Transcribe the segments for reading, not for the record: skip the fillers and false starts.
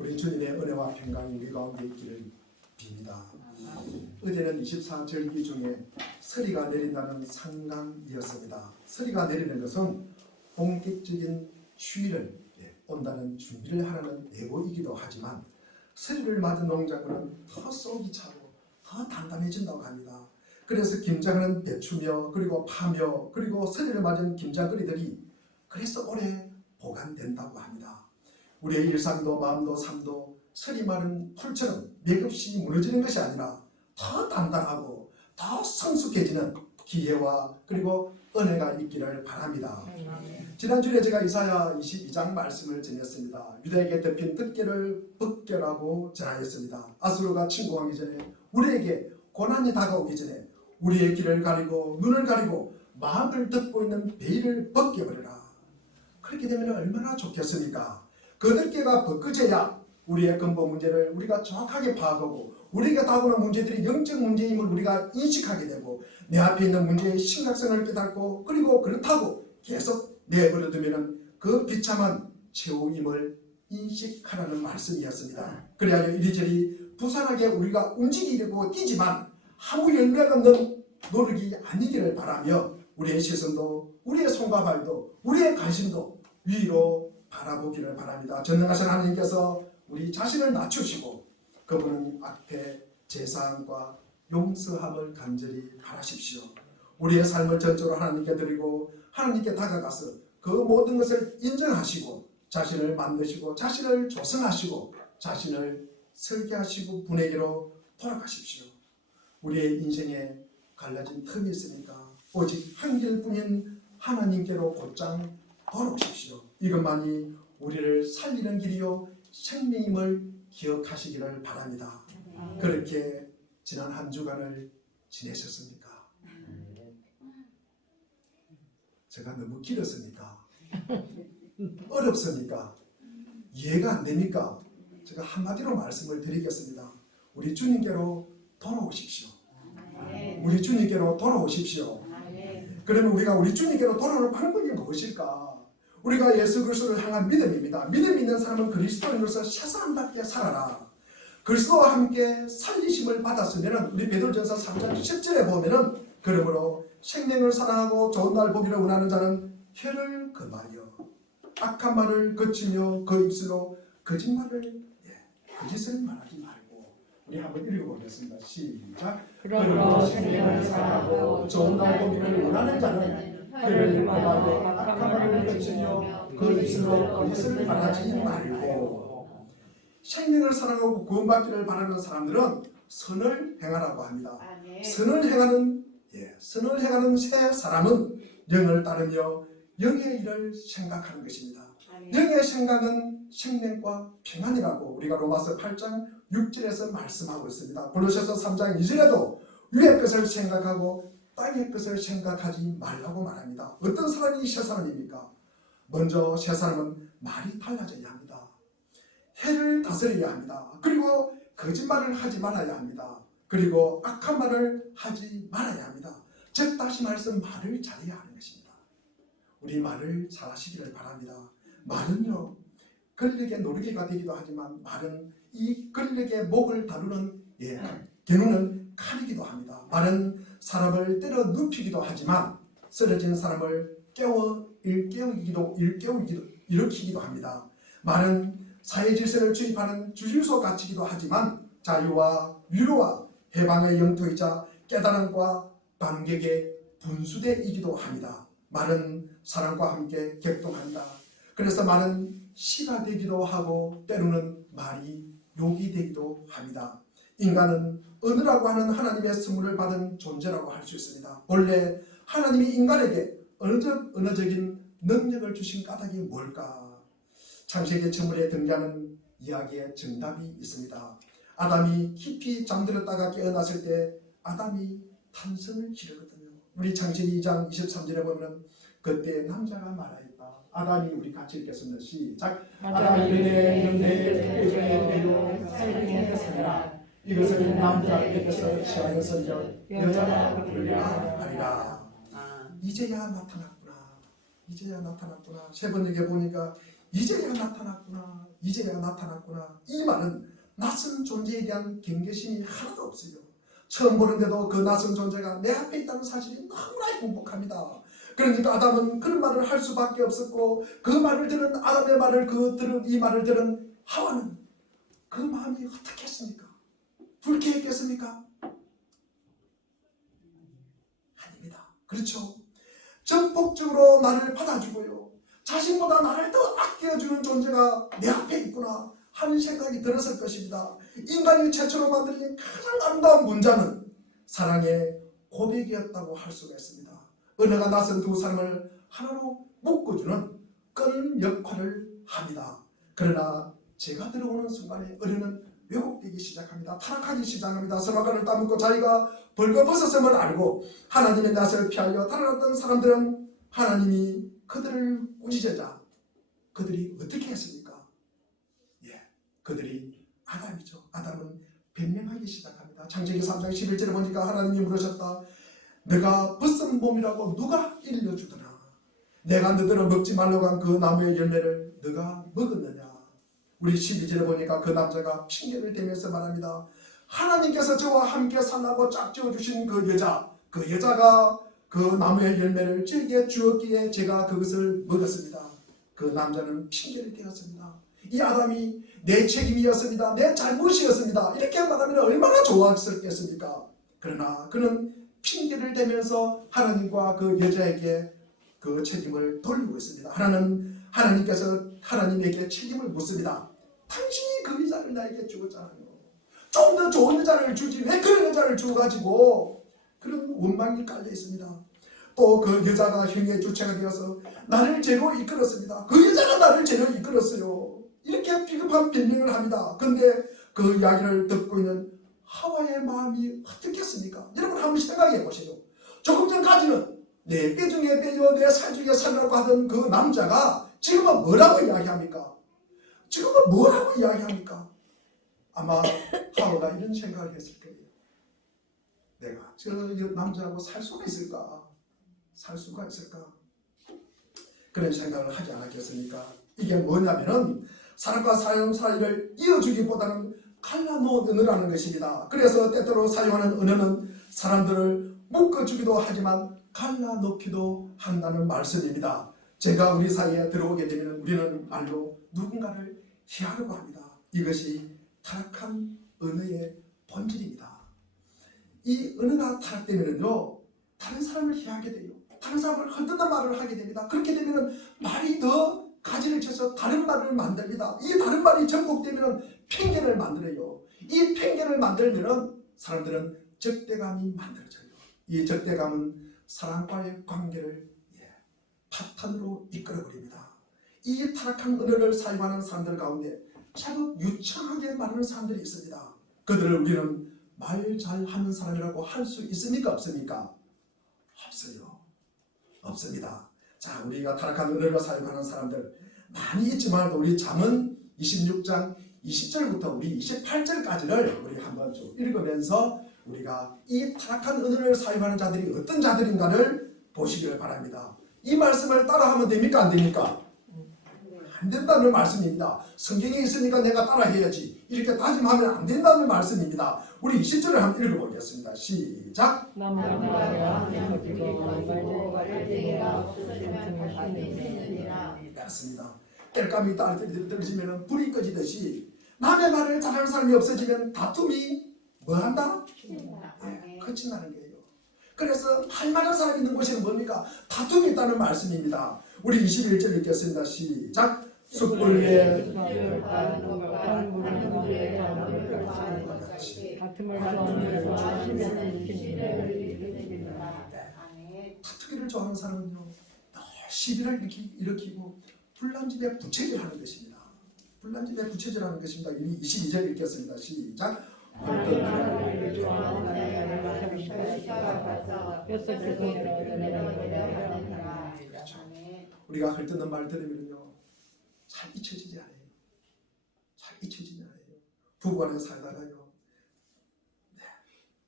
우리 주님의 은혜와 평강이 우리 가운데 있기를 빕니다. 어제는 24절기 중에 서리가 내린다는 상강이었습니다. 서리가 내리는 것은 본격적인 추위를 온다는 준비를 하라는 예고이기도 하지만 서리를 맞은 농작물은 더 쏙이 차고 더 단단해진다고 합니다. 그래서 김장은 배추며 그리고 파며 그리고 서리를 맞은 김장거리들이 그래서 오래 보관된다고 합니다. 우리의 일상도 마음도 삶도 서리 마른 풀처럼 맥없이 무너지는 것이 아니라 더 단단하고 더 성숙해지는 기회와 그리고 은혜가 있기를 바랍니다. 지난주에 제가 이사야 22장 말씀을 전했습니다. 유다에게 덮인 덮개를 벗겨라고 전하였습니다. 아수르가 침공하기 전에 우리에게 고난이 다가오기 전에 우리의 길을 가리고 눈을 가리고 마음을 덮고 있는 베일을 벗겨버려라. 그렇게 되면 얼마나 좋겠습니까? 그 덮개가 벗겨져야 우리의 근본 문제를 우리가 정확하게 파악하고 우리가 다가오는 문제들이 영적 문제임을 우리가 인식하게 되고 내 앞에 있는 문제의 심각성을 깨닫고 그리고 그렇다고 계속 내버려두면 그 비참한 최후임을 인식하라는 말씀이었습니다. 그래야 이리저리 부산하게 우리가 움직이려고 뛰지만 아무 열매가 없는 노력이 아니기를 바라며 우리의 시선도 우리의 손과 발도 우리의 관심도 위로 바라보기를 바랍니다. 전능하신 하나님께서 우리 자신을 낮추시고 그분은 앞에 제사함과 용서함을 간절히 바라십시오. 우리의 삶을 전적으로 하나님께 드리고 하나님께 다가가서 그 모든 것을 인정하시고 자신을 만드시고 자신을 조성하시고 자신을 설계하시고 분에게로 돌아가십시오. 우리의 인생에 갈라진 틈이 있으니까 오직 한 길뿐인 하나님께로 곧장 돌아오십시오. 이것만이 우리를 살리는 길이요 생명임을 기억하시기를 바랍니다. 그렇게 지난 한 주간을 지내셨습니까? 제가 너무 길었습니까? 어렵습니까? 이해가 안 됩니까? 제가 한마디로 말씀을 드리겠습니다. 우리 주님께로 돌아오십시오. 우리 주님께로 돌아오십시오. 그러면 우리가 우리 주님께로 돌아오는 방법이 무엇일까? 우리가 예수 그리스도를 향한 믿음입니다. 믿음 있는 사람은 그리스도인으로서 세상답게 살아라. 그리스도와 함께 살리심을 받았으면 우리 베드로전서 3장 10절에 보면은 그러므로 생명을 사랑하고 좋은 날 보기를 원하는 자는 혀를 금하여 악한 말을 거치며 그 입술로 거짓말을 거짓을 말하지 말고 우리 한번 읽어보겠습니다. 시작. 그러므로 생명을 사랑하고 좋은 날 보기를 원하는 자는 혀를 금하여 악한 말을 거치며 그 입술로 거짓을 말하지 말고. 생명을 사랑하고 구원받기를 바라는 사람들은 선을 행하라고 합니다. 선을 행하는 새 사람은 영을 따르며 영의 일을 생각하는 것입니다. 영의 생각은 생명과 평안이라고 우리가 로마서 8장 6절에서 말씀하고 있습니다. 골로새서 3장 2절에도 위의 것을 생각하고 땅의 것을 생각하지 말라고 말합니다. 어떤 사람이 새 사람입니까? 먼저 새 사람은 말이 달라져야 합니다. 해를 다스려야 합니다. 그리고 거짓말을 하지 말아야 합니다. 그리고 악한 말을 하지 말아야 합니다. 즉 다시 말해서 말을 잘해야 하는 것입니다. 우리 말을 잘하시기를 바랍니다. 말은요 권력의 노르기가 되기도 하지만 말은 이 권력의 목을 다루는 겨누는 칼이기도 합니다. 말은 사람을 때려 눕히기도 하지만 쓰러진 사람을 일으키기도 합니다. 말은 사회 질서를 주입하는 주유소 가치기도 하지만 자유와 위로와 해방의 영토이자 깨달음과 반격의 분수대이기도 합니다. 말은 사랑과 함께 격동한다. 그래서 말은 시가 되기도 하고 때로는 말이 욕이 되기도 합니다. 인간은 언어라고 하는 하나님의 선물을 받은 존재라고 할 수 있습니다. 원래 하나님이 인간에게 언어적인 능력을 주신 까닭이 뭘까? 창세기 천문에 등장하는 이야기에 정답이 있습니다. 아담이 깊이 잠들었다가 깨어났을 때 아담이 탄성을 지르거든요. 우리 창세기 2장 23절에 보면 그때 남자가 말하였다. 아담이 우리 같이 읽겠습니다. 시작. 아담이 이르되 내 배로 살림에 살라. 이것을 남자에게서 취하여서 여자라 부르라 하리라. 이제야 나타났구나. 이제야 나타났구나. 세 번역에 보니까 이제야 나타났구나. 이제 내가 나타났구나. 이 말은 낯선 존재에 대한 경계심이 하나도 없어요. 처음 보는데도 그 낯선 존재가 내 앞에 있다는 사실이 너무나 행복합니다. 그러니까 아담은 그런 말을 할 수밖에 없었고, 그 말을 들은 아담의 말을 이 말을 들은 하와는 그 마음이 어떻게 했습니까? 불쾌했겠습니까? 아닙니다. 그렇죠? 전폭적으로 나를 받아주고요, 자신보다 나를 더 아껴주는 존재가 내 앞에 있구나 하는 생각이 들었을 것입니다. 인간이 최초로 만들어진 가장 아름다운 문장은 사랑의 고백이었다고 할 수가 있습니다. 은혜가 낯선 두 사람을 하나로 묶어주는 끈 역할을 합니다. 그러나 제가 들어오는 순간에 은혜는 왜곡되기 시작합니다. 타락하기 시작합니다. 선악과를 따먹고 자기가 벌거벗었음을 알고 하나님의 낯을 피하여 달아났던 사람들은 하나님이 그들을 꾸짖자 그들이 어떻게 했습니까? 그들이 아담이죠. 아담은 변명하기 시작합니다. 창세기 3장 11절에 보니까 하나님이 물으셨다. 너가 벗은 몸이라고 누가 일러주더나? 내가 너들은 먹지 말라고 한 그 나무의 열매를 너가 먹었느냐? 우리 12절에 보니까 그 남자가 핑계를 대면서 말합니다. 하나님께서 저와 함께 살라고 짝지어 주신 그 여자가 그 나무의 열매를 저에게 주었기에 제가 그것을 먹었습니다. 그 남자는 핑계를 대었습니다. 이 아담이 내 책임이었습니다. 내 잘못이었습니다. 이렇게 말하면 얼마나 좋았겠습니까? 그러나 그는 핑계를 대면서 하나님과 그 여자에게 그 책임을 돌리고 있습니다. 하나님께서 하나님에게 책임을 묻습니다. 당신이 그 여자를 나에게 주었잖아요. 좀 더 좋은 여자를 주지 왜 그런 여자를 주어가지고, 그런 원망이 깔려 있습니다. 또 그 여자가 행위의 주체가 되어서 나를 죄로 이끌었습니다. 그 여자가 나를 죄로 이끌었어요. 이렇게 비겁한 변명을 합니다. 그런데 그 이야기를 듣고 있는 하와의 마음이 어떻겠습니까? 여러분 한번 생각해 보세요. 조금 전까지는 내 뼈 중에 뼈요 내 살 중에 살이라고 하던 그 남자가 지금은 뭐라고 이야기합니까? 아마 하와가 이런 생각을 했을 거예요. 내가 저 남자하고 살 수가 있을까? 그런 생각을 하지 않았겠습니까? 이게 뭐냐면은 사람과 사람 사이를 이어주기보다는 갈라놓은 언어라는 것입니다. 그래서 때때로 사용하는 언어는 사람들을 묶어주기도 하지만 갈라놓기도 한다는 말씀입니다. 제가 우리 사이에 들어오게 되면 우리는 말로 누군가를 해하려고 합니다. 이것이 타락한 언어의 본질입니다. 이 언어가 타락되면요, 다른 사람을 해하게 돼요. 다른 사람을 헐뜯는 말을 하게 됩니다. 그렇게 되면 말이 더 가지를 쳐서 다른 말을 만듭니다. 이 다른 말이 전복되면 편견을 만들어요. 이 편견을 만들면 사람들은 적대감이 만들어져요. 이 적대감은 사람과의 관계를 파탄으로 이끌어버립니다. 이 타락한 언어를 사용하는 사람들 가운데 참 유창하게 말하는 사람들이 있습니다. 그들을 우리는 말 잘하는 사람이라고 할 수 있습니까? 없습니까? 없습니다. 자, 우리가 타락한 언어를 사용하는 사람들 많이 있지만 우리 잠언 26장 20절부터 우리 28절까지를 우리 한번 좀 읽으면서 우리가 이 타락한 언어를 사용하는 자들이 어떤 자들인가를 보시기를 바랍니다. 이 말씀을 따라하면 됩니까? 안 됩니까? 안 된다는 말씀입니다. 성경에 있으니까 내가 따라해야지 이렇게 다짐하면 안 된다는 말씀입니다. 우리 20절을 한번 읽어보겠습니다. 시작. 그렇습니다. 땔감이 떨어지면 불이 꺼지듯이 남의 말을 잘하는 사람이 없어지면 다툼이 뭐한다? 그친다는 거예요. 그래서 할 만한 사람이 있는 곳에는 뭡니까? 다툼이 있다는 말씀입니다. 우리 21절 읽겠습니다. 시작. 숯불 위에 다투기를 좋아하는 사람은요, 시비를 일으키고 불난집에 부채질하는 것입니다. 불난집에 부채질하는 것입니다. 22절 읽겠습니다. 시작. 우리가 헐뜯는 말 들으면요, 잘 잊혀지지 않아요. 부부간에 살다가요,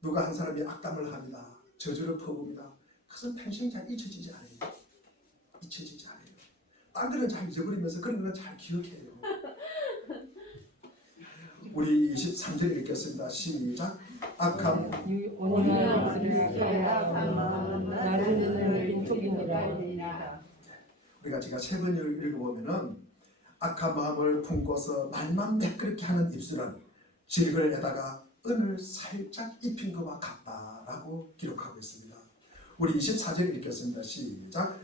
누가 한 사람이 악담을 합니다. 저주를 퍼붓니다. 그것은 평생 잘 잊혀지지 않아요. 딴 데는 잘 잊어버리면서 그런 거는 잘 기억해요. 우리 23절 읽겠습니다. 시작. 악함 온유한 것을 피하라. 나를 너를 속이니라. 우리가 제가 세 번 읽어보면은 악한 마음을 품고서 말만 매끄럽게 하는 입술은 질그에다가 은을 살짝 입힌 것과 같다라고 기록하고 있습니다. 우리 24절 읽겠습니다. 시작.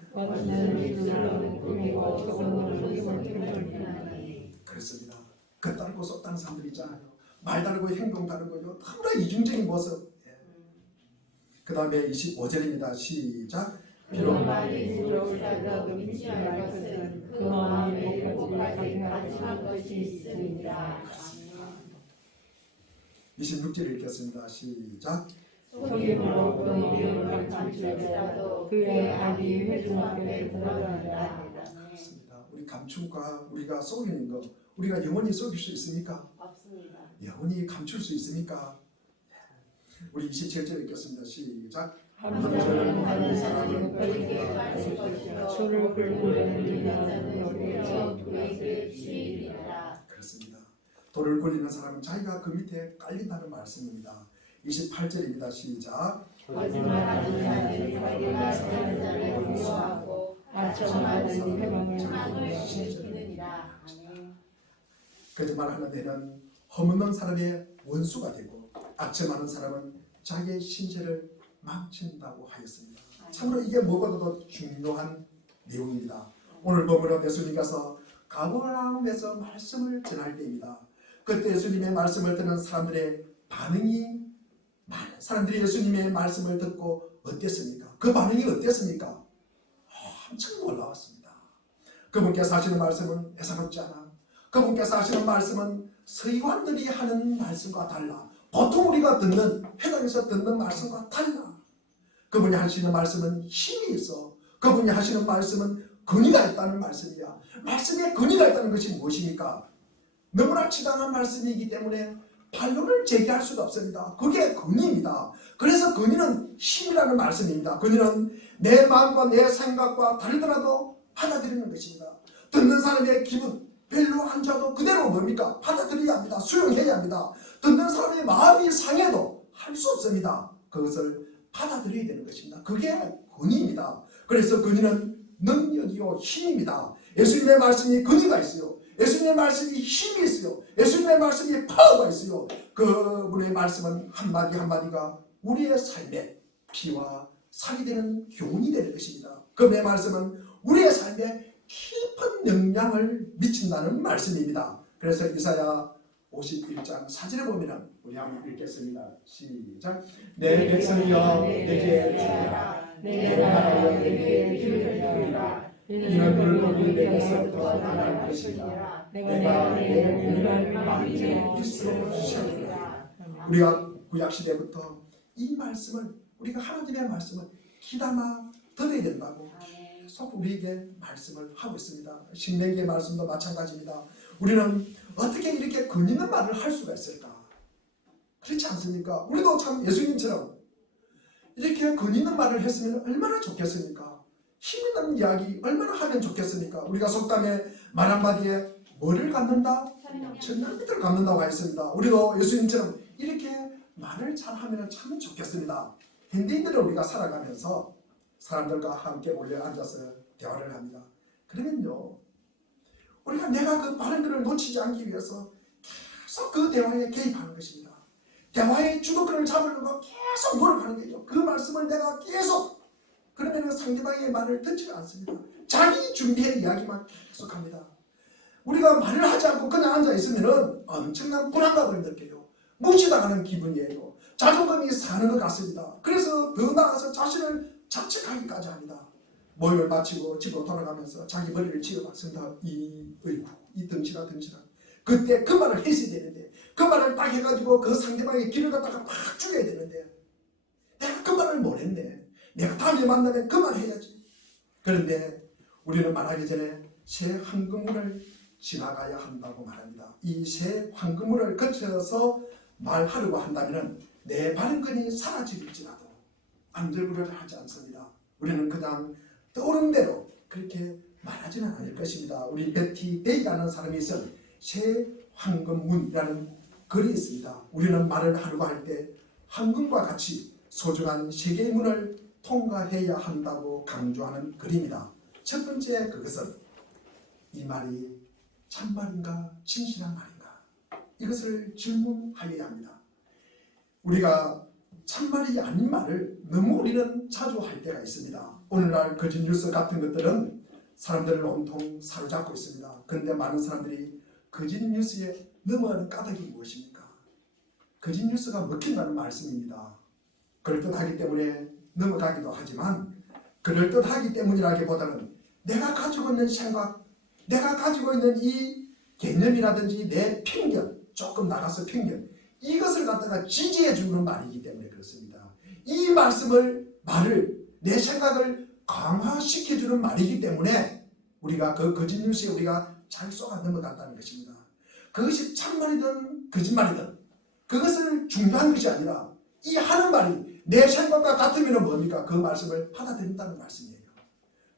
그렇습니다. 겉다르고 쏟다는 사람들 있잖아요. 말 다르고 행동 다르고요. 너무나 이중적인 모습. 그 다음에 25절입니다. 시작. 비록 말이 부러울지라도 믿지 말 것은 그 마음에 행복하게 가증한 것이 있으니라. 26절 읽겠습니다. 시작. 속임으로 그의 감출지라도 그의 악이 회중 앞에 드러난다. 그렇습니다. 우리 감춘과 우리가 속이는 거, 우리가 영원히 속일 수 있습니까? 없습니다. 영원히 감출 수 있습니까? 우리 27절 읽겠습니다. 시작. 함정을 하는 사람은 그에게 가질 것이요 저를 굴리는 자는 그에게 치리라. 그렇습니다. 돌을 굴리는 사람은 자기가 그 밑에 깔린다는 말씀입니다. 28절입니다. 시작. 거짓말하는 자는 자기가 사는 자를 공고하고 아첨하는 희망을 지키느니라. 아멘. 거짓말하는 데는 허물는 사람의 원수가 되고 악점하는 사람은 자기의 신체를 망친다고 하였습니다. 참으로 이게 무엇보다도 중요한 내용입니다. 오늘 본문은 예수님께서 가버나움에서 말씀을 전할 때입니다. 그때 예수님의 말씀을 듣는 사람들의 반응이 많은 사람들이 예수님의 말씀을 듣고 어땠습니까? 그 반응이 어땠습니까? 엄청 놀라웠습니다. 그분께서 하시는 말씀은 예사롭지 않아. 그분께서 하시는 말씀은 서기관들이 하는 말씀과 달라. 보통 우리가 듣는 회당에서 듣는 말씀과 달라. 그분이 하시는 말씀은 힘이 있어. 그분이 하시는 말씀은 근위가 있다는 말씀이야. 말씀에 근위가 있다는 것이 무엇입니까? 너무나 지당한 말씀이기 때문에 반론을 제기할 수가 없습니다. 그게 근위입니다. 그래서 근위는 힘이라는 말씀입니다. 근위는 내 마음과 내 생각과 다르더라도 받아들이는 것입니다. 듣는 사람의 기분 별로 안 좋아도 그대로 뭡니까? 받아들여야 합니다. 수용해야 합니다. 듣는 사람의 마음이 상해도 할 수 없습니다. 그것을 받아들여야 되는 것입니다. 그게 근위입니다. 그래서 근위는 능력이요 힘입니다. 예수님의 말씀이 근위가 있어요. 예수님의 말씀이 힘이 있어요. 예수님의 말씀이 파워가 있어요. 그분의 말씀은 한마디 한마디가 우리의 삶에 피와 살이 되는 교훈이 되는 것입니다. 그분의 말씀은 우리의 삶에 깊은 영향을 미친다는 말씀입니다. 그래서 이사야 51장 4절에 보면 우리 한번 읽겠습니다. 시작. 내 백성이여 내게 주라. 내 나라여 내게 주리라. 이는 물론이 내게서부터 나갈 것이니라. 내가 내 윤활을 마음에 주시리라. 우리가 구약 시대부터 이 말씀을 우리가 하나님의 말씀을 귀담아 들어야 된다고 계속 우리에게 말씀을 하고 있습니다. 신명기의 말씀도 마찬가지입니다. 우리는 어떻게 이렇게 근위 있는 말을 할 수가 있을까? 그렇지 않습니까? 우리도 참 예수님처럼 이렇게 근위 있는 말을 했으면 얼마나 좋겠습니까? 힘있는 이야기 얼마나 하면 좋겠습니까? 우리가 속담에 말 한마디에 뭐를 갖는다? 천년빛을 갖는다고 했습니다. 우리도 예수님처럼 이렇게 말을 잘하면 참 좋겠습니다. 현대인들은 우리가 살아가면서 사람들과 함께 올려 앉아서 대화를 합니다. 그러면요 우리가 내가 그 바른 글을 놓치지 않기 위해서 계속 그 대화에 개입하는 것입니다. 대화의 주도권을 잡으려고 계속 노력하는 거죠. 그 말씀을 내가 계속 그러면 상대방의 말을 듣지 않습니다. 자기 준비한 이야기만 계속합니다. 우리가 말을 하지 않고 그냥 앉아 있으면 엄청난 불안감을 느껴요. 무시당하는 기분이에요. 자존감이 상하는 것 같습니다. 그래서 더 나아가서 자신을 자책하기까지 합니다. 모임을 마치고 집으로 돌아가면서 자기 머리를 쥐어봤습니다. 이 덩치가 그때 그 말을 했어야 되는데 그 말을 딱 해가지고 그 상대방의 길을 갖다가 막 죽여야 되는데 내가 그 말을 못 했네. 내가 다음에 만나면 그 말 해야지. 그런데 우리는 말하기 전에 새 황금문을 지나가야 한다고 말합니다. 이 새 황금문을 거쳐서 말하려고 한다면 내 발근이 사라질지라도 안절부절 하지 않습니다. 우리는 그냥 떠오른 대로 그렇게 말하지는 않을 것입니다. 우리 베티 데이라는 사람이 쓴 새 황금문이라는 글이 있습니다. 우리는 말을 하려고 할 때 황금과 같이 소중한 세 개의 문을 통과해야 한다고 강조하는 글입니다. 첫 번째 그것은 이 말이 참말인가 진실한 말인가 이것을 질문하여야 합니다. 우리가 참말이 아닌 말을 너무 우리는 자주 할 때가 있습니다. 오늘날 거짓 뉴스 같은 것들은 사람들을 온통 사로잡고 있습니다. 그런데 많은 사람들이 거짓 뉴스에 넘어가는 까닭이 무엇입니까? 거짓 뉴스가 먹힌다는 말씀입니다. 그럴듯하기 때문에 넘어가기도 하지만 그럴듯하기 때문이라기보다는 내가 가지고 있는 생각, 내가 가지고 있는 이 개념이라든지 내 편견, 조금 나가서 편견, 이것을 갖다가 지지해 주는 말이기 때문에 그렇습니다. 이 말을 내 생각을 강화시켜 주는 말이기 때문에 우리가 그 거짓 뉴스에 우리가 잘 쏘아 넘어간다는 것입니다. 그것이 참말이든 거짓말이든 그것을 중요한 것이 아니라 이 하는 말이 내 생각과 같으면 뭡니까? 그 말씀을 받아들인다는 말씀이에요.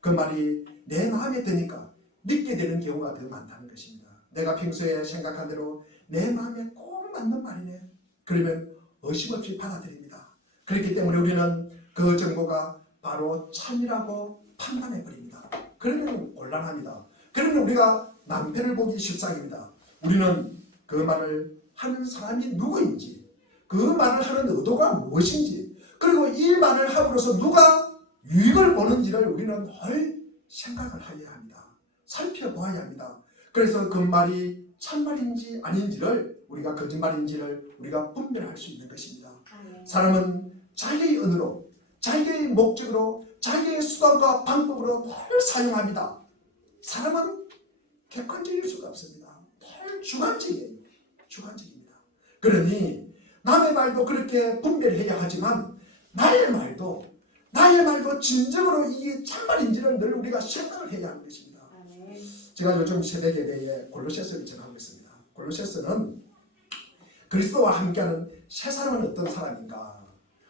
그 말이 내 마음에 드니까 믿게 되는 경우가 더 많다는 것입니다. 내가 평소에 생각한 대로 내 마음에 꼭 맞는 말이네. 그러면 의심 없이 받아들입니다. 그렇기 때문에 우리는 그 정보가 바로 참이라고 판단해버립니다. 그러면 곤란합니다. 그러면 우리가 낭패를 보기 십상입니다. 우리는 그 말을 하는 사람이 누구인지, 그 말을 하는 의도가 무엇인지, 그리고 이 말을 함으로써 누가 유익을 보는지를 우리는 늘 생각을 해야 합니다. 살펴보아야 합니다. 그래서 그 말이 참말인지 아닌지를 우리가 거짓말인지를 우리가 분별할 수 있는 것입니다. 사람은 자기의 언어로, 자기의 목적으로, 자기의 수단과 방법으로 늘 사용합니다. 사람은 객관적일 수가 없습니다. 늘 주관적이에요. 주관적입니다. 그러니 남의 말도 그렇게 분별해야 하지만 나의 말도 진정으로 이게 참말인지를 늘 우리가 생각을 해야 하는 것입니다. 제가 요즘 새벽예배에 골로새서를 전하고 있습니다. 골로새서는 그리스도와 함께하는 새 사람은 어떤 사람인가?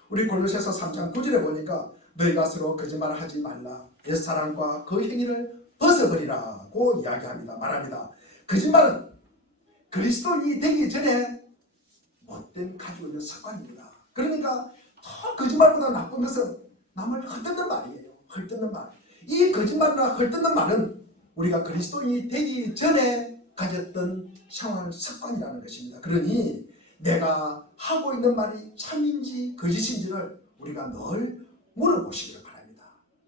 우리 골로새서 3장 9절에 보니까 너희가 서로 거짓말을 하지 말라. 옛사람과 그 행위를 벗어버리라고 이야기합니다. 말합니다. 거짓말은 그리스도인이 되기 전에 못된 가지고 있는 습관입니다. 그러니까 더 거짓말보다 나쁜 것은 남을 헐뜯는 말이에요. 헐뜯는 말. 이 거짓말이나 헐뜯는 말은 우리가 그리스도인이 되기 전에 가졌던 생활 습관이라는 것입니다. 그러니 내가 하고 있는 말이 참인지 거짓인지를 우리가 늘 물어보시기를 바랍니다.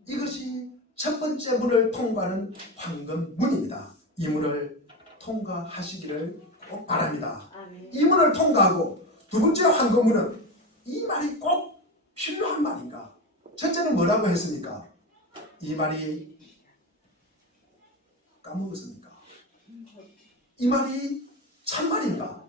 이것이 첫 번째 문을 통과하는 황금문입니다. 이 문을 통과하시기를 꼭 바랍니다. 이 문을 통과하고 두 번째 황금문은 이 말이 꼭 필요한 말인가? 첫째는 뭐라고 했습니까? 이 말이 까먹었습니까? 이 말이 참말인가?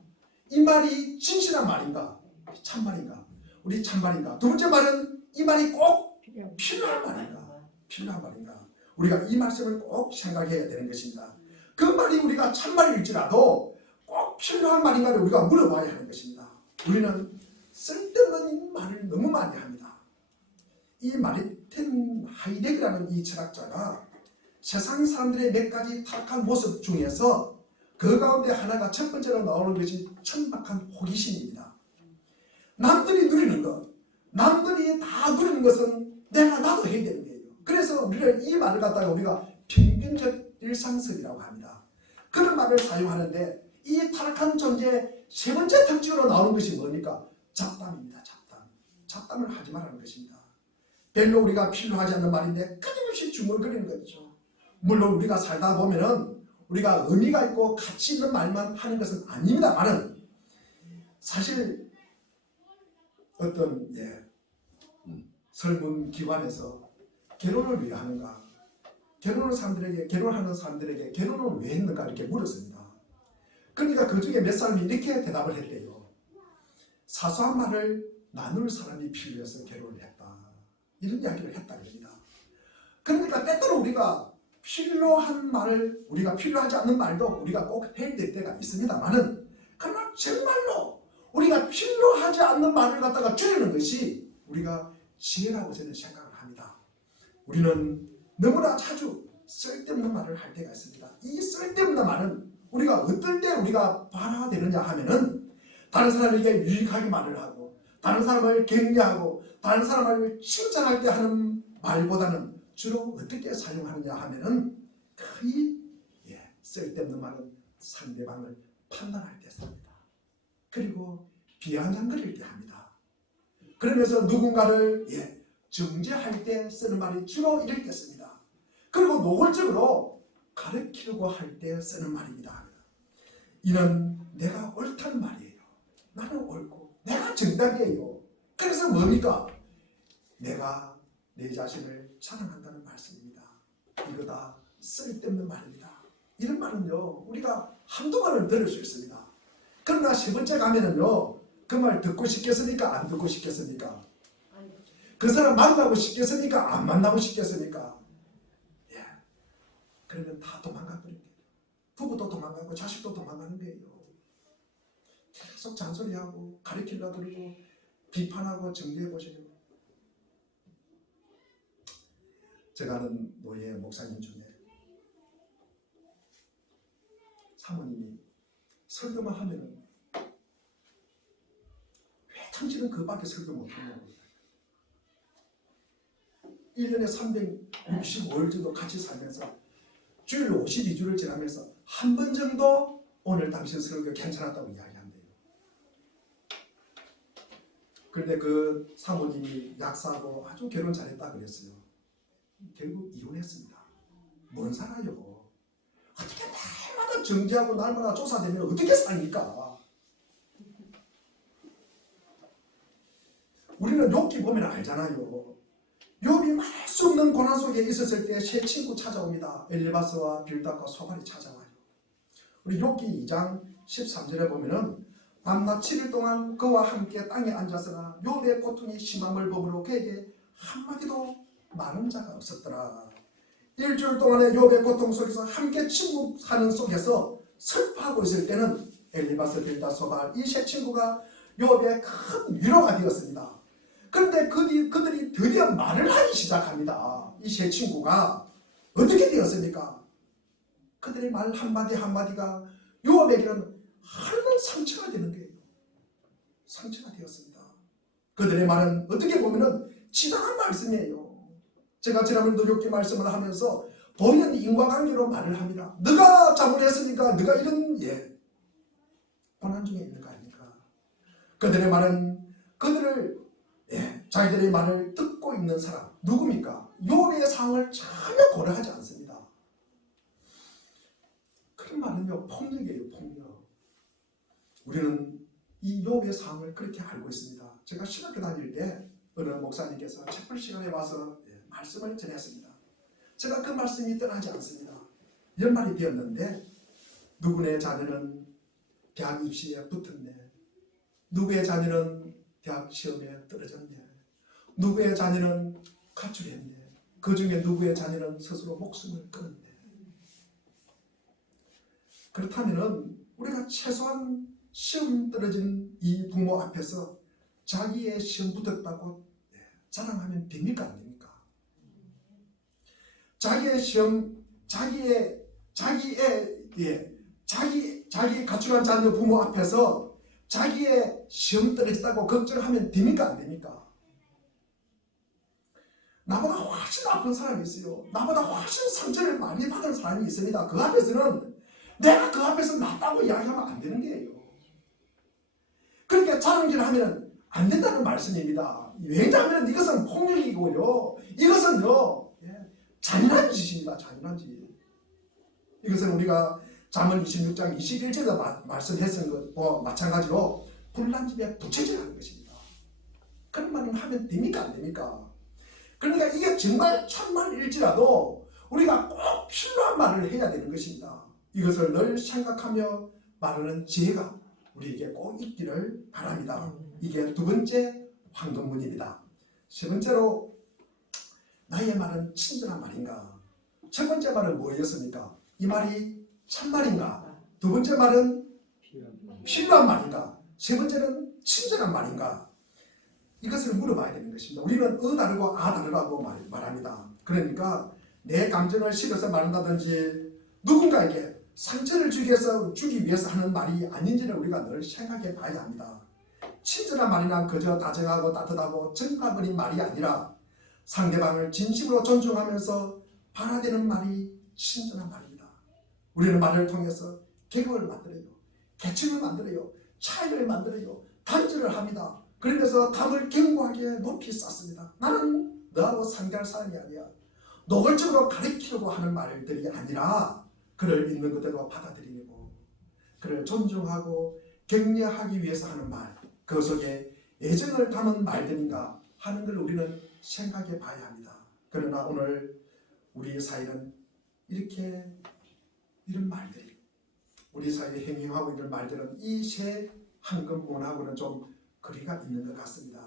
이 말이 진실한 말인가? 참말인가? 우리 참말인가? 두 번째 말은 이 말이 꼭 필요한 말인가? 필요한 말인가? 우리가 이 말씀을 꼭 생각해야 되는 것입니다. 그 말이 우리가 참말일지라도 꼭 필요한 말인가를 우리가 물어봐야 하는 것입니다. 우리는 쓸데없는 말을 너무 많이 합니다. 이 마르틴 하이데거라는 이 철학자가 세상 사람들의 몇 가지 타락한 모습 중에서 그 가운데 하나가 첫 번째로 나오는 것이 천박한 호기심입니다. 남들이 누리는 것, 남들이 다 누리는 것은 나도 해야 되는 거예요. 그래서 우리는 이 말을 갖다가 우리가 평균적 일상성이라고 합니다. 그런 말을 사용하는데 이 타락한 존재의 세 번째 특징으로 나오는 것이 뭡니까? 잡담입니다. 잡담을 하지 말라는 것입니다. 별로 우리가 필요하지 않는 말인데 끊임없이 중얼거리는 거죠. 물론 우리가 살다 보면은 우리가 의미가 있고 가치 있는 말만 하는 것은 아닙니다만은 사실 어떤 설문기관에서 결혼을 왜 하는가? 결혼하는 사람들에게 결혼을 왜 했는가 이렇게 물었습니다. 그러니까 그 중에 몇 사람이 이렇게 대답을 했대요. 사소한 말을 나눌 사람이 필요해서 결혼을 했다. 이런 이야기를 했다 그럽니다. 그러니까 때때로 우리가 필요한 말을 우리가 필요하지 않는 말도 우리가 꼭 해야 될 때가 있습니다만은 그러나 정말로 우리가 필요하지 않는 말을 갖다가 줄이는 것이 우리가 지혜라고 저는 생각을 합니다. 우리는 너무나 자주 쓸데없는 말을 할 때가 있습니다. 이 쓸데없는 말은 우리가 어떨 때 우리가 발화되느냐 하면은 다른 사람에게 유익하게 말을 하고 다른 사람을 격려하고 다른 사람을 칭찬할 때 하는 말보다는 주로 어떻게 사용하느냐 하면은 거의 쓸데없는 말은 상대방을 판단할 때 씁니다. 그리고 비아냥거릴 때 합니다. 그러면서 누군가를 정죄할 때 쓰는 말이 주로 이럴 때 씁니다. 그리고 노골적으로 가르치려고 할 때 쓰는 말입니다. 이는 내가 옳다는 말이에요. 나는 옳고 내가 정답이에요. 그래서 뭡니까? 내가 내 자신을 자랑한다는 말씀입니다. 이거 다 쓸데없는 말입니다. 이런 말은요 우리가 한두 번은 들을 수 있습니다. 그러나 세 번째 가면은요 그 말 듣고 싶겠습니까? 안 듣고 싶겠습니까? 그 사람 만나고 싶겠습니까? 안 만나고 싶겠습니까? 그러면 다 도망가 버린 거예요. 부부도 도망가고 자식도 도망가는 거예요. 계속 잔소리하고 가리키려고 그러고 비판하고 정죄해 보세요. 제가 아는 노예 목사님 중에 사모님이 설교만 하면은 왜 당신은 그 밖에 설교 못하냐고. 1년에 365일 정도 같이 살면서 주일 52주를 지나면서 한 번 정도 오늘 당신 설교 괜찮았다고 이야기한대요. 그런데 그 사모님이 약사고 아주 결혼 잘했다 그랬어요. 결국 이혼했습니다. 뭔 살아요? 어떻게 날마다 정지하고 날마다 조사되면 어떻게 삽니까? 우리는 욥기 보면 알잖아요. 욥이 말 수 없는 고난 속에 있었을 때 세 친구 찾아옵니다. 엘리바스와 빌닷과 소갈이 찾아와요. 우리 욥기 2장 13절에 보면은 밤낮 7일 동안 그와 함께 땅에 앉았으나 욥의 고통이 심함을 보므로 그에게 한마디도 말한 자가 없었더라. 일주일 동안의 욥의 고통 속에서 함께 친구 사는 속에서 슬퍼하고 있을 때는 엘리바스, 빌닷, 소갈 이 세 친구가 욥의 큰 위로가 되었습니다. 그런데 그들이 드디어 말을 하기 시작합니다. 이 세 친구가 어떻게 되었습니까? 그들의 말 한마디 한마디가 욥에게는 하나는 상처가 되는 거예요. 상처가 되었습니다. 그들의 말은 어떻게 보면은 지당한 말씀이에요. 제가 지난번에도 욥기 말씀을 하면서 본인 인과관계로 말을 합니다. 너가 잘못했으니까 너가 이런 고난 중에 있는 거 아닙니까? 그들의 말은 그들을 자기들의 말을 듣고 있는 사람 누굽니까? 욥의 상황을 전혀 고려하지 않습니다. 그런 말은요 폭력이에요. 폭력. 우리는 이 욥의 상황을 그렇게 알고 있습니다. 제가 신학교 다닐 때 어느 목사님께서 책벌 시간에 와서 말씀을 전했습니다. 제가 그 말씀이 떠나지 않습니다. 연말이 되었는데 누구의 자녀는 대학 입시에 붙었네. 누구의 자녀는 대학 시험에 떨어졌네. 누구의 자녀는 가출했네. 그 중에 누구의 자녀는 스스로 목숨을 끊었네. 그렇다면 우리가 최소한 시험 떨어진 이 부모 앞에서 자기의 시험 붙었다고 자랑하면 됩니까? 안 됩니까? 자기의 시험, 자기 가출한 자녀 부모 앞에서 자기의 시험 떨어졌다고 걱정하면 됩니까? 안 됩니까? 나보다 훨씬 아픈 사람이 있어요. 나보다 훨씬 상처를 많이 받은 사람이 있습니다. 그 앞에서는 내가 그 앞에서 낫다고 이야기하면 안 되는 거예요. 그러니까 자랑질을 하면 안 된다는 말씀입니다. 왜냐하면 이것은 폭력이고요. 이것은요 잔인한 짓입니다. 잔인한 짓. 이것은 우리가 잠언 26장 21절에 말씀했던 것과 마찬가지로 불난 집에 부채질하는 것입니다. 그런 말은 하면 됩니까? 안 됩니까? 그러니까 이게 정말 참말일지라도 우리가 꼭 필요한 말을 해야 되는 것입니다. 이것을 늘 생각하며 말하는 지혜가 우리에게 꼭 있기를 바랍니다. 이게 두 번째 황금문입니다. 세 번째로 나의 말은 친절한 말인가? 첫 번째 말은 뭐였습니까? 이 말이 참말인가? 두 번째 말은 필요한 말인가? 세 번째는 친절한 말인가? 이것을 물어봐야 되는 것입니다. 우리는 다르고 다르라고 말합니다. 그러니까 내 감정을 실어서 말한다든지 누군가에게 상처를 주기 위해서 하는 말이 아닌지를 우리가 늘 생각해 봐야 합니다. 친절한 말이나 그저 다정하고 따뜻하고 정감 어린 말이 아니라 상대방을 진심으로 존중하면서 발화되는 말이 친절한 말입니다. 우리는 말을 통해서 계급을 만들어요. 계층을 만들어요. 차이를 만들어요. 단절을 합니다. 그러면서 담을 견고하게 높이 쌓습니다. 나는 너하고 상대할 사람이 아니야. 노골적으로 가리키려고 하는 말들이 아니라 그를 있는 그대로 받아들이고 그를 존중하고 격려하기 위해서 하는 말, 그 속에 애정을 담은 말들인가 하는 걸 우리는 생각해 봐야 합니다. 그러나 오늘 우리 사회는 이런 말들이 우리 사회에 행행하고 있는 말들은 이 새 황금 문화하고는 좀 거리가 있는 것 같습니다.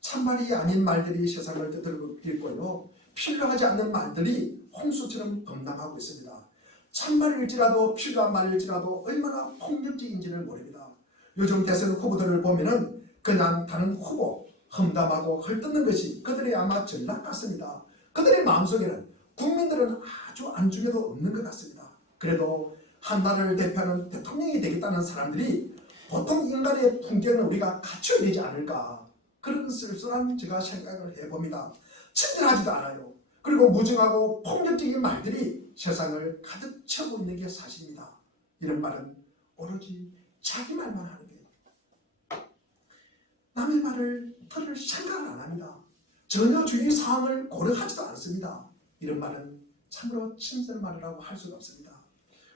참말이 아닌 말들이 세상을 떠들고 있고요. 필요하지 않는 말들이 홍수처럼 범람하고 있습니다. 참말일지라도 필요한 말일지라도 얼마나 폭력적인지를 모릅니다. 요즘 대선 후보들을 보면은 그냥 다른 후보 험담하고 헐뜯는 것이 그들의 아마 전략 같습니다. 그들의 마음속에는 국민들은 아주 안중에도 없는 것 같습니다. 그래도 한 나라를 대표하는 대통령이 되겠다는 사람들이 보통 인간의 풍경을 우리가 갖춰야 되지 않을까, 그런 쓸쓸한 제가 생각을 해봅니다. 친절하지도 않아요. 그리고 무증하고 폭력적인 말들이 세상을 가득 채우고 있는 게 사실입니다. 이런 말은 오로지 자기 말만 하는 거예요. 남의 말을 들을 생각을 안 합니다. 전혀 주위 상황을 고려하지도 않습니다. 이런 말은 참으로 친절한 말이라고 할 수가 없습니다.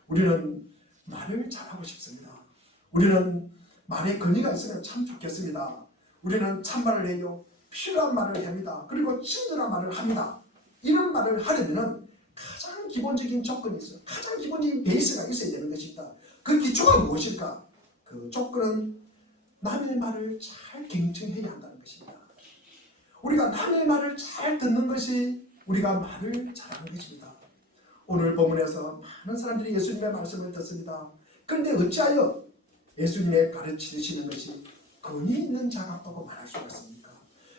우리는 말을 잘하고 싶습니다. 우리는 말에 권위가 있으면 참 좋겠습니다. 우리는 참말을 해요. 필요한 말을 합니다. 그리고 친절한 말을 합니다. 이런 말을 하려면 가장 기본적인 조건이 있어요. 가장 기본적인 베이스가 있어야 되는 것입니다. 그 기초가 무엇일까? 그 조건은 남의 말을 잘 경청해야 한다는 것입니다. 우리가 남의 말을 잘 듣는 것이 우리가 말을 잘하는 것입니다. 오늘 본문에서 많은 사람들이 예수님의 말씀을 듣습니다. 그런데 어찌하여 예수님의 가르치시는 것이 권위 있는 자같다고 말할 수가 있습니까?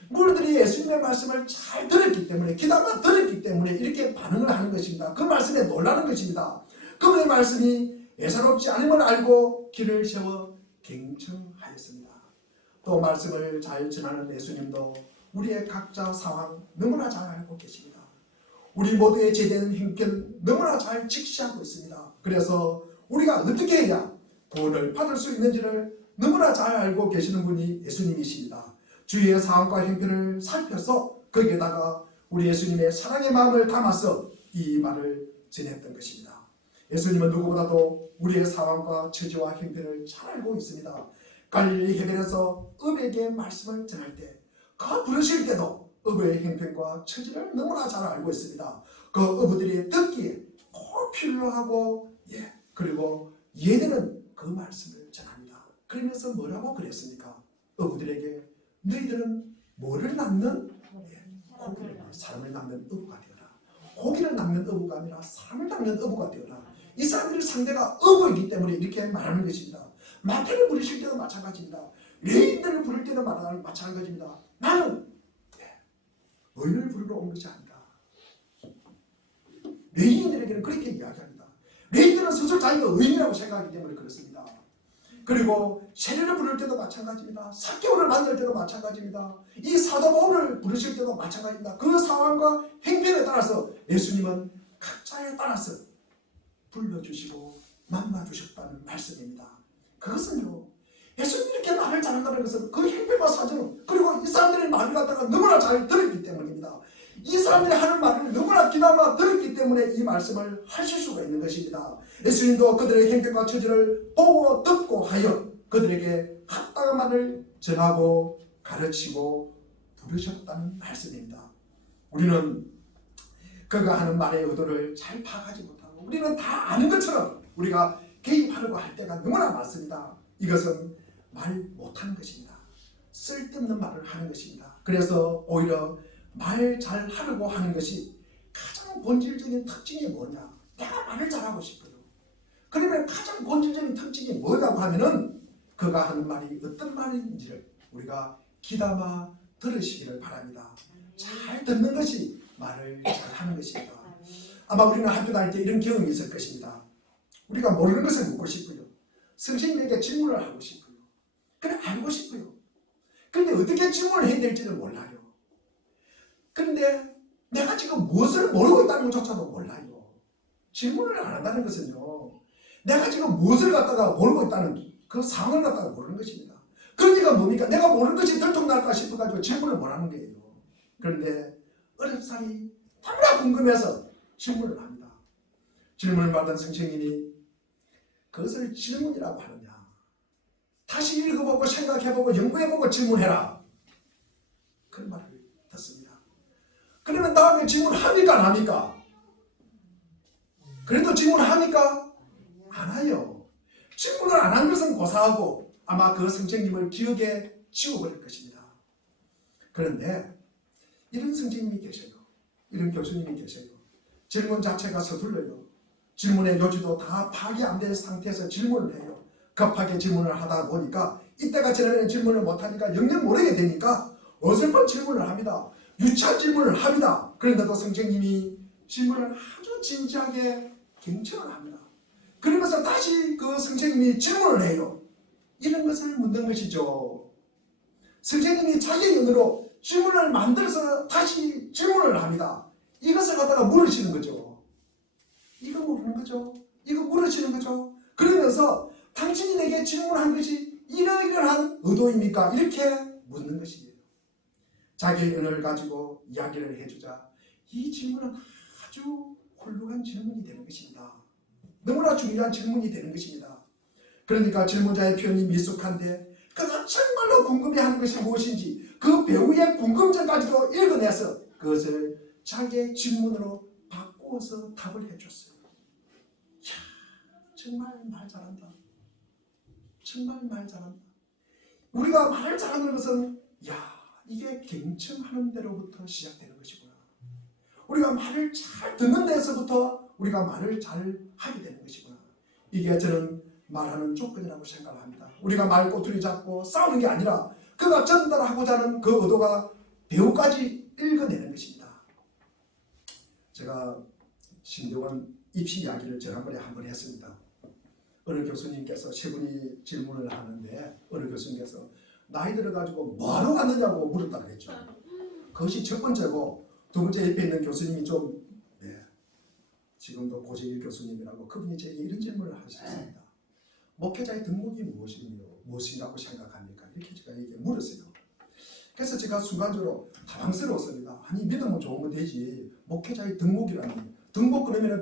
무리들이 예수님의 말씀을 잘 들었기 때문에, 귀담아 들었기 때문에 이렇게 반응을 하는 것입니다. 그 말씀에 놀라는 것입니다. 그분의 말씀이 예사롭지 않음을 알고 길을 세워 경청하였습니다. 또 말씀을 잘 전하는 예수님도 우리의 각자 상황 너무나 잘 알고 계십니다. 우리 모두의 제대된 형편 너무나 잘 직시하고 있습니다. 그래서 우리가 어떻게 해야 구원을 받을 수 있는지를 너무나 잘 알고 계시는 분이 예수님이십니다. 주위의 상황과 형편을 살펴서 거기에다가 우리 예수님의 사랑의 마음을 담아서 이 말을 전했던 것입니다. 예수님은 누구보다도 우리의 상황과 처지와 형편을 잘 알고 있습니다. 갈릴리 해변에서 업에게 말씀을 전할 때, 그 부르실 때도 어부의 형편과 처지를 너무나 잘 알고 있습니다. 그 어부들이 듣기에 꼭 필요하고 그리고 예되는 그 말씀을 전합니다. 그러면서 뭐라고 그랬습니까? 어부들에게 너희들은 뭐를 낳는? 고기를, 사람을 낳는 어부가 되어라. 고기를 낳는 어부가 아니라 사람을 낳는 어부가 되어라. 이 사람들이 상대가 어부이기 때문에 이렇게 말하는 것입니다. 마태를 부르실 때도 마찬가지입니다. 레인들을 부를 때도 마찬가지입니다. 나는 의인을 부르러 온 것이 아니다. 레인들에게는 그렇게 이야기합니다. 레인들은 스스로 자기가 의인이라고 생각하기 때문에 그렇습니다. 그리고 세례를 부를 때도 마찬가지입니다. 사개오를 만날 때도 마찬가지입니다. 이 사도 바울을 부르실 때도 마찬가지입니다. 그 상황과 행편에 따라서 예수님은 각자에 따라서 불러주시고 만나주셨다는 말씀입니다. 그것은요, 예수님이 이렇게 말을 잘한다는 것은 그 행편과 사정, 그리고 이 사람들의 말을 갖다가 너무나 잘 들었기 때문입니다. 이 사람들이 하는 말을 너무나 귀담아 들었기 때문에 이 말씀을 하실 수가 있는 것입니다. 예수님도 그들의 행편과 처지를 보고 듣고 하여 그들에게 합당한 말을 전하고 가르치고 부르셨다는 말씀입니다. 우리는 그가 하는 말의 의도를 잘 파악하지 못하고 우리는 다 아는 것처럼 우리가 개입하려고 할 때가 너무나 많습니다. 이것은 말 못하는 것입니다. 쓸데없는 말을 하는 것입니다. 그래서 오히려 말 잘하려고 하는 것이 가장 본질적인 특징이 뭐냐? 내가 말을 잘하고 싶어요. 그러면 가장 본질적인 특징이 뭐라고 하면은 그가 하는 말이 어떤 말인지를 우리가 귀담아 들으시기를 바랍니다. 잘 듣는 것이 말을 잘하는 것입니다. 아마 우리는 학교 다닐 때 이런 경험이 있을 것입니다. 우리가 모르는 것을 묻고 싶고요. 선생님에게 질문을 하고 싶고요. 그래 알고 싶고요. 그런데 어떻게 질문을 해야 될지는 몰라요. 그런데 내가 지금 무엇을 모르고 있다는 것조차도 몰라요. 질문을 안 한다는 것은요. 내가 지금 무엇을 갖다가 모르고 있다는 그 상황을 갖다가 모르는 것입니다. 그러니까 뭡니까? 내가 모르는 것이 들통날까 싶어가지고 질문을 못 하는 거예요. 그런데 어렵사리 너무나 궁금해서 질문을 합니다. 질문을 받은 선생님이 그것을 질문이라고 하느냐? 다시 읽어보고 생각해보고 연구해보고 질문해라. 그런 말을 듣습니다. 그러면 다음에 질문합니까 안 합니까? 그래도 질문합니까? 안 해요. 질문을 안 한 것은 고사하고 아마 그 선생님을 기억에 지워버릴 것입니다. 그런데 이런 선생님이 계셔요. 이런 교수님이 계셔요. 질문 자체가 서툴러요. 질문의 요지도 다 파악이 안 된 상태에서 질문을 해요. 급하게 질문을 하다 보니까 이때가 지나면 질문을 못하니까 영영 모르게 되니까 어설픈 질문을 합니다. 유치한 질문을 합니다. 그런데도 선생님이 질문을 아주 진지하게 경청을 합니다. 그러면서 다시 그 선생님이 질문을 해요. 이런 것을 묻는 것이죠. 선생님이 자기의 눈으로 질문을 만들어서 다시 질문을 합니다. 이것을 갖다가 물으시는 거죠. 이거 모르는 거죠. 이거 물으시는 거죠. 그러면서 당신이 내게 질문한 것이 이러이러한 의도입니까? 이렇게 묻는 것이에요. 자기의 은혜를 가지고 이야기를 해주자 이 질문은 아주 훌륭한 질문이 되는 것입니다. 너무나 중요한 질문이 되는 것입니다. 그러니까 질문자의 표현이 미숙한데 그가 정말로 궁금해하는 것이 무엇인지 그 배우의 궁금증까지도 읽어내서 그것을 자기의 질문으로 바꾸어서 답을 해줬어요. 이야, 정말 말 잘한다. 정말 말 잘한다. 우리가 말 잘하는 것은 이게 경청하는 데로부터 시작되는 것이구나. 우리가 말을 잘 듣는 데서부터 우리가 말을 잘 하게 되는 것이구나. 이게 저는 말하는 조건이라고 생각을 합니다. 우리가 말 꼬투리 잡고 싸우는 게 아니라 그가 전달하고자 하는 그 의도가 배우까지 읽어내는 것입니다. 제가 신대원 입시 이야기를 지난번에 한번 했습니다. 어느 교수님께서 세 분이 질문을 하는데 어느 교수님께서 나이 들어가지고 뭐하러 갔느냐고 물었다 그랬죠. 그것이 첫 번째고 두 번째 옆에 있는 교수님이 좀 지금도 고재일 교수님이라고 그분이 제게 이런 질문을 하셨습니다. 목회자의 덕목이 무엇이라고 생각합니까? 이렇게 제가 얘기 물었어요. 그래서 제가 순간적으로 당황스러웠습니다. 아니 믿으면 좋으면 되지 목회자의 덕목이라니 덕목 그러면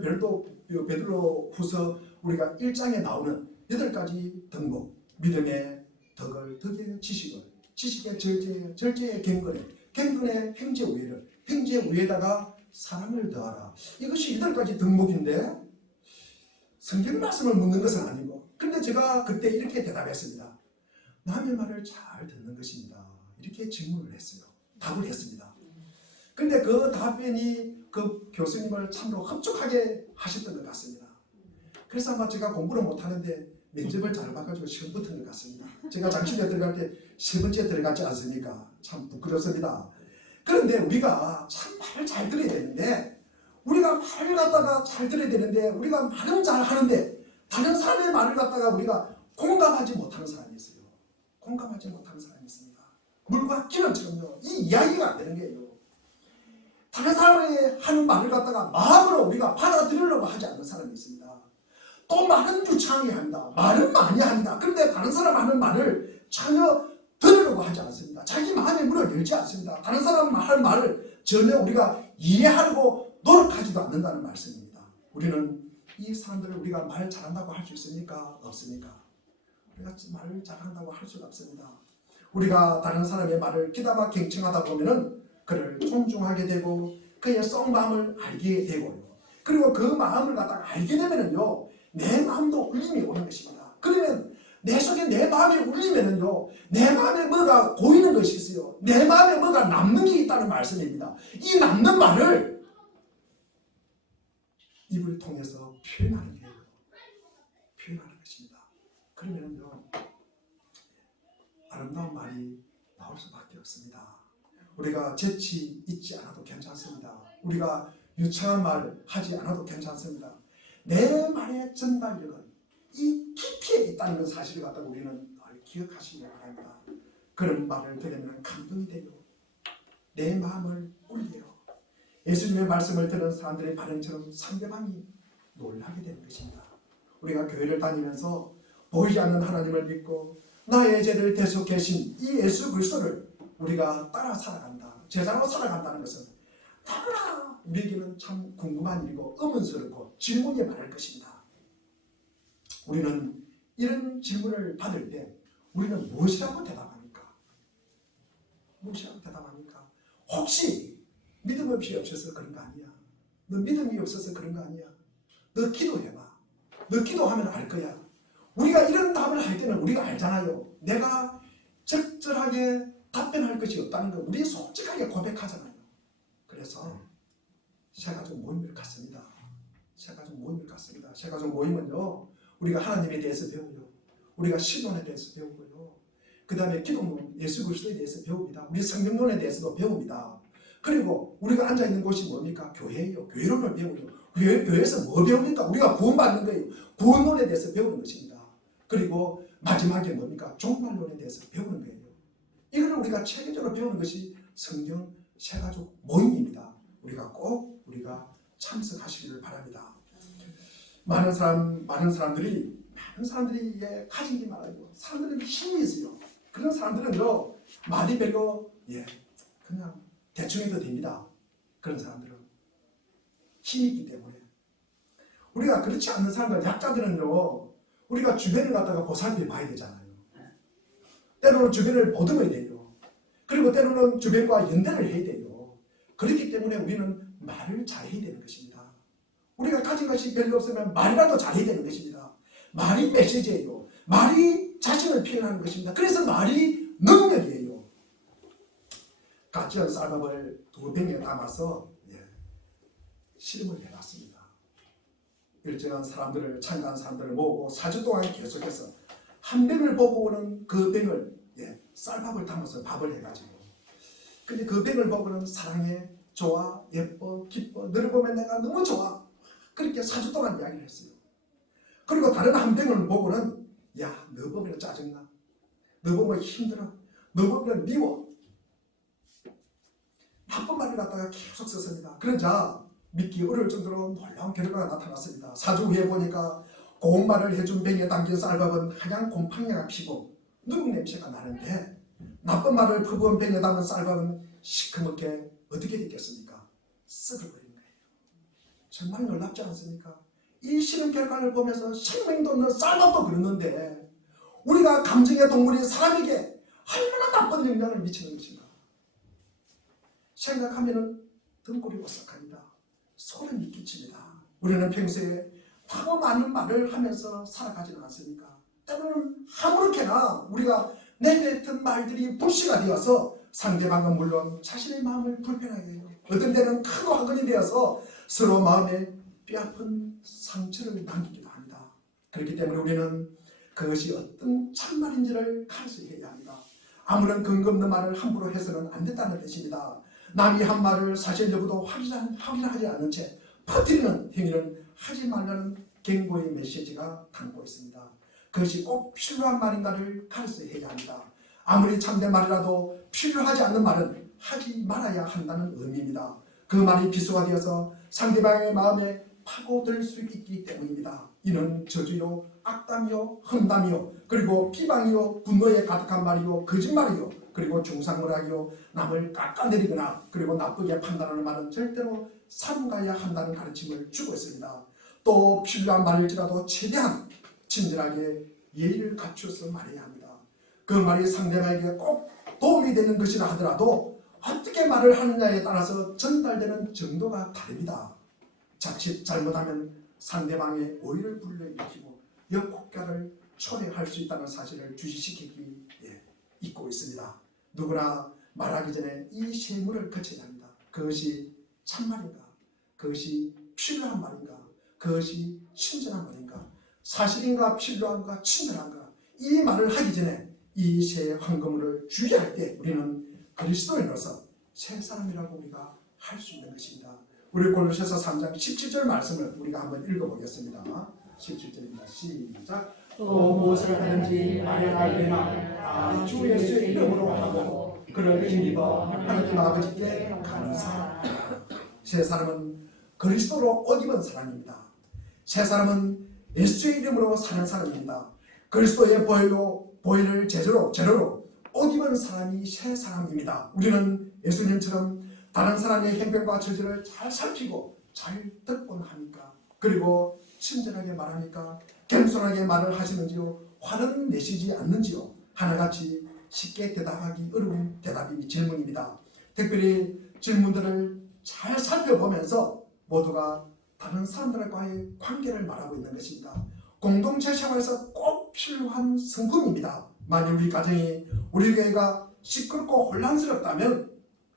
베드로 후서 우리가 1장에 나오는 8가지 덕목 믿음의 덕을 덕의 지식을 지식의 절제에 절제의 경건에 경건의 행제우애를 행제우애에다가 사랑을 더하라. 이것이 8가지 덕목인데 성경 말씀을 묻는 것은 아니고 근데 제가 그때 이렇게 대답했습니다. 남의 말을 잘 듣는 것입니다. 이렇게 질문을 했어요. 답을 했습니다. 근데 그 답변이 그 교수님을 참으로 흡족하게 하셨던 것 같습니다. 그래서 아마 제가 공부를 못하는데 면접을 잘 봐가지고 시험 붙은 것 같습니다. 제가 장신에 들어갈 때 3번째 들어갔지 않습니까? 참 부끄럽습니다. 그런데 우리가 참 말을 잘 들어야 되는데 우리가 말을 갖다가 잘 들어야 되는데 우리가 말은 잘 하는데 다른 사람의 말을 갖다가 우리가 공감하지 못하는 사람이 있어요. 공감하지 못하는 사람이 있습니다. 물과 기름처럼요. 이 이야기가 안 되는 거예요. 다른 사람이 하는 말을 갖다가 마음으로 우리가 받아들이려고 하지 않는 사람이 있습니다. 또 말은 유창하게 합니다. 말은 많이 합니다. 그런데 다른 사람 하는 말을 전혀 들으려고 하지 않습니다. 자기 마음의 문을 열지 않습니다. 다른 사람 하는 말을 전혀 우리가 이해하려고 노력하지도 않는다는 말씀입니다. 우리는 이 사람들을 우리가 말 잘한다고 할 수 있습니까? 없습니까? 우리가 말을 잘한다고 할 수가 없습니다. 우리가 다른 사람의 말을 귀담아 경청하다 보면은 그를 존중하게 되고 그의 속마음을 알게 되고요. 그리고 그 마음을 갖다가 알게 되면은요, 내 마음도 울림이 오는 것입니다. 그러면 내 속에 내 마음이 울리면은요, 내 마음에 뭐가 고이는 것이 있어요. 내 마음에 뭐가 남는 게 있다는 말씀입니다. 이 남는 말을 입을 통해서 표현하는 거예요. 표현하는 것입니다. 그러면요, 아름다운 말이 나올 수밖에 없습니다. 우리가 재치 있지 않아도 괜찮습니다. 우리가 유창한 말 하지 않아도 괜찮습니다. 내 말의 전달력은 이 깊이에 있다는 건 사실을 갖다가 우리는 늘 기억하시기 바랍니다. 그런 말을 들으면 감동이 돼요. 내 마음을 울려요. 예수님의 말씀을 들은 사람들의 반응처럼 상대방이 놀라게 되는 것입니다. 우리가 교회를 다니면서 보이지 않는 하나님을 믿고 나의 죄를 대속해 계신 이 예수 그리스도를 우리가 따라 살아간다, 제자로 살아간다는 것은 너무나 우리에게는 참 궁금한 일이고 의문스럽고 질문이 많을 것입니다. 우리는 이런 질문을 받을 때 우리는 무엇이라고 대답합니까? 무엇이라고 대답합니까? 혹시 믿음 없이 없어서 그런 거 아니야? 너 믿음이 없어서 그런 거 아니야? 너 기도해봐. 너 기도하면 알 거야. 우리가 이런 답을 할 때는 우리가 알잖아요. 내가 적절하게 답변할 것이 없다는 거 우리 솔직하게 고백하잖아요. 그래서 새가족 모임을 갖습니다. 새가족 모임을 갖습니다. 새가족 모임은요, 우리가 하나님에 대해서 배우고요, 우리가 신론에 대해서 배우고요, 그 다음에 기독론, 예수 그리스도에 대해서 배웁니다. 우리 성경론에 대해서도 배웁니다. 그리고 우리가 앉아있는 곳이 뭡니까? 교회예요. 교회론을 배우고요. 교회에서 뭐 배웁니까? 우리가 구원받는 거예요. 구원론에 대해서 배우는 것입니다. 그리고 마지막에 뭡니까? 종말론에 대해서 배우는 거예요. 이거를 우리가 체계적으로 배우는 것이 성경 새가족 모임입니다. 우리가 참석하시기를 바랍니다. 많은 사람들이 가진 게 많아요. 사람들은 힘이 있어요. 그런 사람들은요, 말이 별로 그냥 대충 해도 됩니다. 그런 사람들은 힘이 있기 때문에. 우리가 그렇지 않는 사람들, 약자들은요, 우리가 주변을 갖다가 보살펴 봐야 되잖아요. 때로는 주변을 보듬어야 돼요. 그리고 때로는 주변과 연대를 해야 돼요. 그렇기 때문에 우리는 말을 잘해야 되는 것입니다. 우리가 가진 것이 별로 없으면 말이라도 잘해야 되는 것입니다. 말이 메시지예요. 말이 자신을 표현하는 것입니다. 그래서 말이 능력이에요. 가지온 쌀밥을 2병에 담아서 씨름을 해놨습니다. 일정한 사람들을, 참가한 사람들을 모으고 4주 동안 계속해서 한 병을 보고 오는 그 병을 쌀밥을 담아서 밥을 해가지고, 근데 그 병을 보고는 사랑해, 좋아, 예뻐, 기뻐, 너를 보면 내가 너무 좋아, 그렇게 4주 동안 이야기를 했어요. 그리고 다른 한 병을 보고는 야, 너 보면 짜증나, 너 보면 힘들어, 너 보면 미워, 나쁜 말을 갖다가 계속 썼습니다. 그러자 믿기 어려울 정도로 놀라운 결과가 나타났습니다. 4주 후에 보니까 고운 말을 해준 병에 담긴 쌀밥은 하얀 곰팡이가 피고 누룩 냄새가 나는데, 나쁜 말을 퍼부은 병에 담은 쌀밥은 시커멓게 어떻게 됐겠습니까? 썩어버린 거예요. 정말 놀랍지 않습니까? 이 실험 결과를 보면서 생명도 없는 쌀밥도 그러는데 우리가 감정의 동물인 사람에게 얼마나 나쁜 영향을 미치는 것인가 생각하면 등골이 오싹합니다. 소름이 끼칩니다. 우리는 평소에 너무 많은 말을 하면서 살아가지는 않습니까? 때로는 아무렇게나 우리가 내뱉은 말들이 불씨가 되어서 상대방은 물론 자신의 마음을 불편하게 해요. 어떤 때는 큰 화근이 되어서 서로 마음에 뼈아픈 상처를 남기기도 합니다. 그렇기 때문에 우리는 그것이 어떤 참말인지를 감수해야 합니다. 아무런 근거 없는 말을 함부로 해서는 안 된다는 뜻입니다. 남이 한 말을 사실 여부도 확인하지 않은 채 퍼뜨리는 행위는 하지 말라는 경고의 메시지가 담고 있습니다. 그것이 꼭 필요한 말인가를 가르쳐야 합니다. 아무리 참된 말이라도 필요하지 않는 말은 하지 말아야 한다는 의미입니다. 그 말이 비수가 되어서 상대방의 마음에 파고들 수 있기 때문입니다. 이는 저주요, 악담이요, 험담이요, 그리고 비방이요, 분노에 가득한 말이요, 거짓말이요, 그리고 중상모략이요, 남을 깎아내리거나 그리고 나쁘게 판단하는 말은 절대로 삼가야 한다는 가르침을 주고 있습니다. 또 필요한 말일지라도 최대한 친절하게 예의를 갖추어서 말해야 합니다. 그 말이 상대방에게 꼭 도움이 되는 것이라 하더라도 어떻게 말을 하느냐에 따라서 전달되는 정도가 다릅니다. 자칫 잘못하면 상대방의 오해를 불러일으키고 역국가를 초래할 수 있다는 사실을 주시시키기 잊고 있습니다. 누구나 말하기 전에 이 세 물을 거쳐야 합니다. 그것이 참말인가? 그것이 필요한 말인가? 그것이 친절한 말인가? 사실인가? 필요한가? 친절한가? 이 말을 하기 전에 이 세 황금물을 주의할 때 우리는 그리스도인으로서 새 사람이라고 우리가 할 수 있는 것입니다. 우리 골로새서 3장 17절 말씀을 우리가 한번 읽어보겠습니다. 17절입니다. 시작. 또 무엇을 하든지 만약할 때나 주 예수의 이름으로 하고 그를 힘입어 하나님 아버지께 감사합니다. 새 사람은 그리스도로 옷 입은 사람입니다. 새 사람은 예수의 이름으로 사는 사람입니다. 그리스도의 보혈을 재료로 옷 입은 사람이 새 사람입니다. 우리는 예수님처럼 다른 사람의 행동과 처지를 잘 살피고 잘 듣곤 합니까? 그리고 친절하게 말합니까? 겸손하게 말을 하시는지요? 화는 내시지 않는지요? 하나같이 쉽게 대답하기 어려운 대답이 질문입니다. 특별히 질문들을 잘 살펴보면서 모두가 다른 사람들과의 관계를 말하고 있는 것입니다. 공동체 생활에서 꼭 필요한 성품입니다. 만일 우리 가정이 우리 교회가 시끄럽고 혼란스럽다면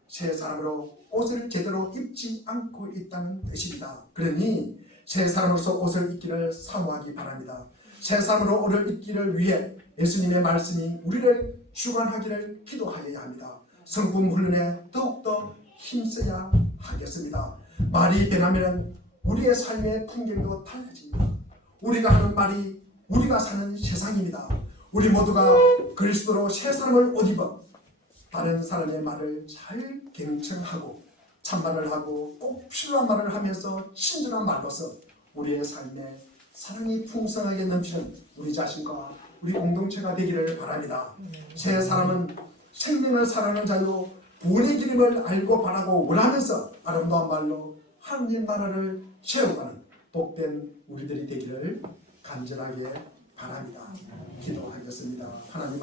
새 사람으로 옷을 제대로 입지 않고 있다는 뜻입니다. 그러니 새 사람으로서 옷을 입기를 사모하기 바랍니다. 새 사람으로 옷을 입기를 위해 예수님의 말씀이 우리를 주관하기를 기도하여야 합니다. 성품 훈련에 더욱더 힘써야 하겠습니다. 말이 변하면 우리의 삶의 풍경도 달라집니다. 우리가 하는 말이 우리가 사는 세상입니다. 우리 모두가 그리스도로 새 사람을 옷 입어 다른 사람의 말을 잘 경청하고 참말을 하고 꼭 필요한 말을 하면서 친절한 말로서 우리의 삶에 사랑이 풍성하게 넘치는 우리 자신과 우리 공동체가 되기를 바랍니다. 새 사람은 생명을 살아가는 자요 구원의 기름을 알고 바라고 원하면서 아름다운 말로 하나님 나라를 세워가는 복된 우리들이 되기를 간절하게 바랍니다. 기도하겠습니다. 하나님